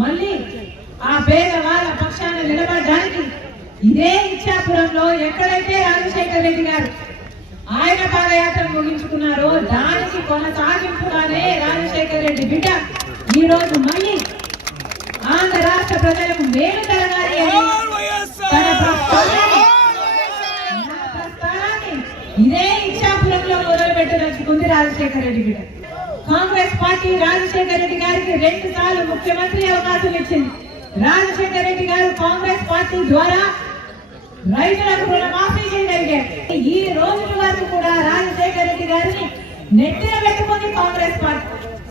మళ్ళీ ఆ పేదవాళ్ళ పక్షాన నిలబడడానికి ఇదే ఇచ్చాపురంలో ఎక్కడైతే రాజశేఖర రెడ్డి గారు ఆయన పాదయాత్ర ముగించుకున్నారో దానికి కొనసాగింపుగానే రాజశేఖర రెడ్డి బిడ్డ ఈ రోజు మళ్ళీ ఆంధ్ర రాష్ట్ర ప్రజలకు మేలు కలగాలి తన ప్రస్థానాన్ని ఇదే ఇచ్చాపురంలో మొదలు పెట్టదలుచుకుంది రాజశేఖర రెడ్డి బిడ్డ. కాంగ్రెస్ పార్టీ రాజశేఖర రెడ్డి గారికి 2 సార్లు ముఖ్యమంత్రి అవకాశం ఇచ్చింది. రాజశేఖర రెడ్డి గారు కాంగ్రెస్ పార్టీ ద్వారా రైతులకు రుణమాఫీ చేయగలిగారు. ఈ రోజు వరకు కూడా రాజశేఖర రెడ్డి గారిని నెత్తిన పెట్టుకుంది కాంగ్రెస్ పార్టీ.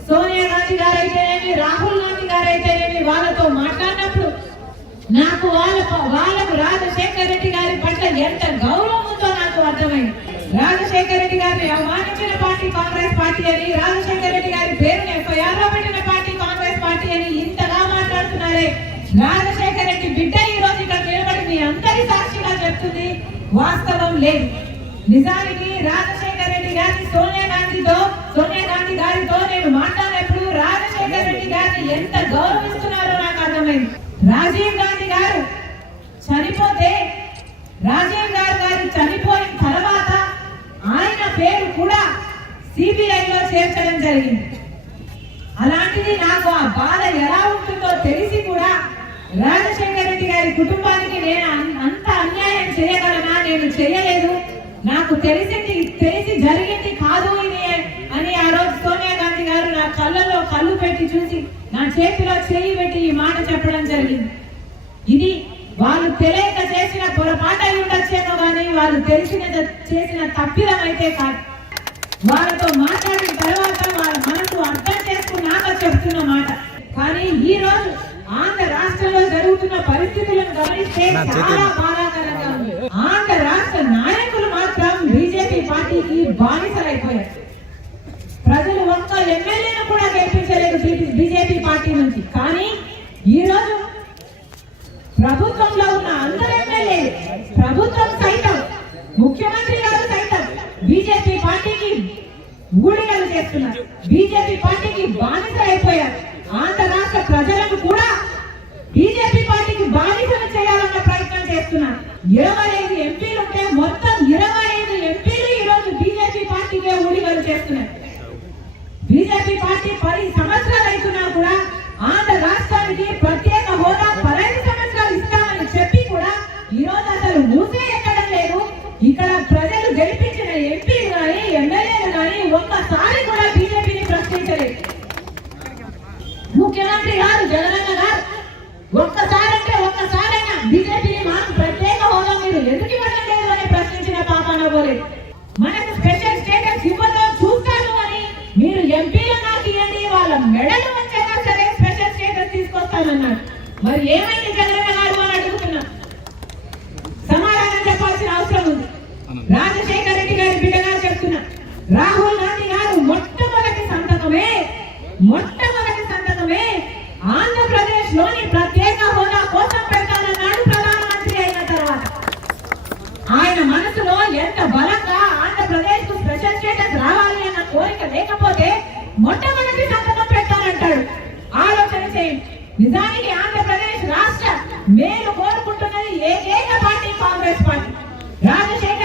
సోనియా గాంధీ గారు అయితేనేమి, రాహుల్ గాంధీ గారు అయితేనేమి వాళ్ళతో మాట్లాడినప్పుడు నాకు వాళ్ళకు రాజశేఖర రెడ్డి గారి పట్ల ఎంత గౌరవం ఉందో నాకు అర్థమైంది. రాజశేఖర రెడ్డి గారిని అవమానించిన పార్టీ కాంగ్రెస్ పార్టీ అని, రాజశేఖర రెడ్డి గారి పేరుని ఎఫ్ఐఆర్ లో పెట్టిన పార్టీ కాంగ్రెస్ పార్టీ అని ఇంతగా మాట్లాడుతున్నారే. రాజశేఖర రెడ్డి బిడ్డ ఈ రోజు ఇక్కడ నిలబడి మీ అందరి సాక్షిగా చెప్తుంది వాస్తవం లేదు. నిజానికి రాజశేఖర రెడ్డి గారిని సోనియా గాంధీ గారితో నేను మాట్లాడినప్పుడు రాజశేఖర రెడ్డి గారిని ఎంత గౌరవిస్తున్నారో నాకు అర్థమైంది. రాజీవ్ గాంధీ గారు చనిపోతే గారు చనిపోయిన తర్వాత ఆయన పేరు కూడా సిబిఐలో చేర్చడం జరిగింది. అలాంటిది నాకు ఆ బాధ ఎలా ఉంటుందో తెలిసి కూడా రాజశేఖర రెడ్డి గారి కుటుంబానికి నేను అంత అన్యాయం చేయగలనా? నేను చేయలేదు, నాకు తెలిసి జరిగింది కాదు ఇది అని ఆ రోజు సోనియా గాంధీ గారు నా కళ్ళలో కళ్ళు పెట్టి చూసి నా చేతిలో చేయి పెట్టి ఈ మాట చెప్పడం జరిగింది. ఇది వాళ్ళు తెలియక చేసిన పొరపాటు అయి ఉండొచ్చేమో కానీ వాళ్ళు చేసిన తప్పిదం అయితే కాదు. వాళ్ళతో మాట్లాడిన తర్వాత వాళ్ళ మనసు అర్థం చేసుకున్నాక చెప్తున్న మాట. కానీ ఈ రోజు ఆంధ్ర రాష్ట్రంలో జరుగుతున్న పరిస్థితులను గమనిస్తే చాలా బాధాకరంగా ఉంది. ఆంధ్ర రాష్ట్ర నాయకులు మాత్రం బీజేపీ పార్టీకి బానిసలైపోయారు. ప్రజలు ఒక్క ఎమ్మెల్యేను కూడా గెలిపించలేదు బీజేపీ పార్టీ నుంచి. కానీ ఈ రోజు ప్రభుత్వంలో ఉన్న అందరు ఎమ్మెల్యేలు, ప్రభుత్వం సైతం, ముఖ్యమంత్రి గారు సైతం బీజేపీ పార్టీకి ఊడిగలు చేస్తున్నారు, బీజేపీ పార్టీకి బానిసలైపోయారు. ఆంధ్ర రాష్ట్ర ప్రజలను కూడా బీజేపీ పార్టీకి బానిసలు చేయాలన్న ప్రయత్నం చేస్తున్నారు. 25 ఎంపీలు ఉంటే మొత్తం 25 ఎంపీలు ఈ రోజు బీజేపీ పార్టీకే ఊడిగలు చేస్తున్నారు. బీజేపీ పార్టీ 10 సంవత్సరాలు అవుతున్నా కూడా ఆంధ్ర రాష్ట్రానికి ప్రత్యేక హోదా 15 సంవత్సరాలు ఇస్తామని చెప్పి కూడా ఈ రోజు అసలు ఊసే ఎక్కడం లేదు. ఇక్కడ ప్రజలు గెలిపించిన ఎంపీలు కానీ ఎమ్మెల్యేలు కానీ ఒక్కసారి కూడా బీజేపీని ప్రశ్నించలేదు. ముఖ్యమంత్రి గారు జగనన్న గారు ఒక్కసారైనా బీజేపీని మాకు ప్రత్యేక హోదా మీరు ఎందుకు ఇవ్వడం లేదు అని ప్రశ్నించిన పాపాన పోలేదు. మనకు స్పెషల్ స్టేటస్ ఇవ్వడం చూస్తాను అని మీరు ఎంపీలు నాకు ఇవ్వండి, వాళ్ళ మెడలు వచ్చేలా సరే స్పెషల్ స్టేటస్ తీసుకొస్తానన్నారు. మరి ఏమైంది జగనన్న గారు అని అడుగుతున్నా. సమాధానం చెప్పాల్సిన అవసరం ఉంది. రాజశేఖర రెడ్డి గారి బిడ్డగా చెప్తున్నా, రాహుల్ గాంధీ గారు మొట్టమొదటి సంతకమే ఆంధ్రప్రదేశ్ లోని ప్రత్యేక హోదా కోసం పెట్టాలన్నాడు ప్రధానమంత్రి అయిన తర్వాత. ఆయన మనసులో ఎంత బలంగా ఆంధ్రప్రదేశ్ కు స్పెషల్ స్టేటస్ రావాలి అన్న కోరిక లేకపోతే మొట్టమొదటి సంతకం పెట్టాలంటాడు. ఆలోచన చేయండి. నిజానికి ఆంధ్రప్రదేశ్ రాష్ట్ర మేలు కోరుకుంటున్నది ఏకైక పార్టీ కాంగ్రెస్ పార్టీ. రాజశేఖర